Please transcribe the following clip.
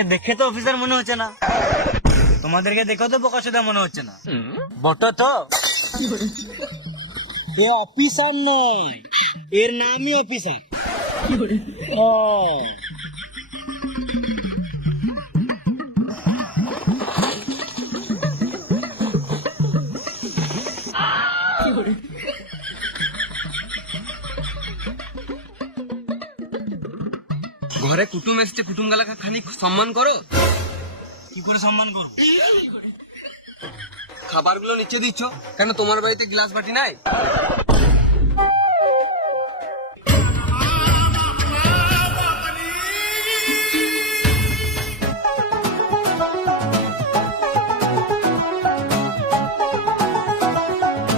আমাকে দেখে তো অফিসার মনে হচ্ছে না, তোমাদেরকে দেখেও তো বোকাচোদা মনে হচ্ছে না। বটো তো এ অফিসার নয়, এর নামই অফিসার। ঘরে কুটুম এসছে, কুটুম গালাকে খানিক সম্মান করো। কি করে সম্মান করবো? খাবারগুলো নিচে দিচ্ছ কেন? তোমার বাড়িতে গ্লাস বাটি নাই?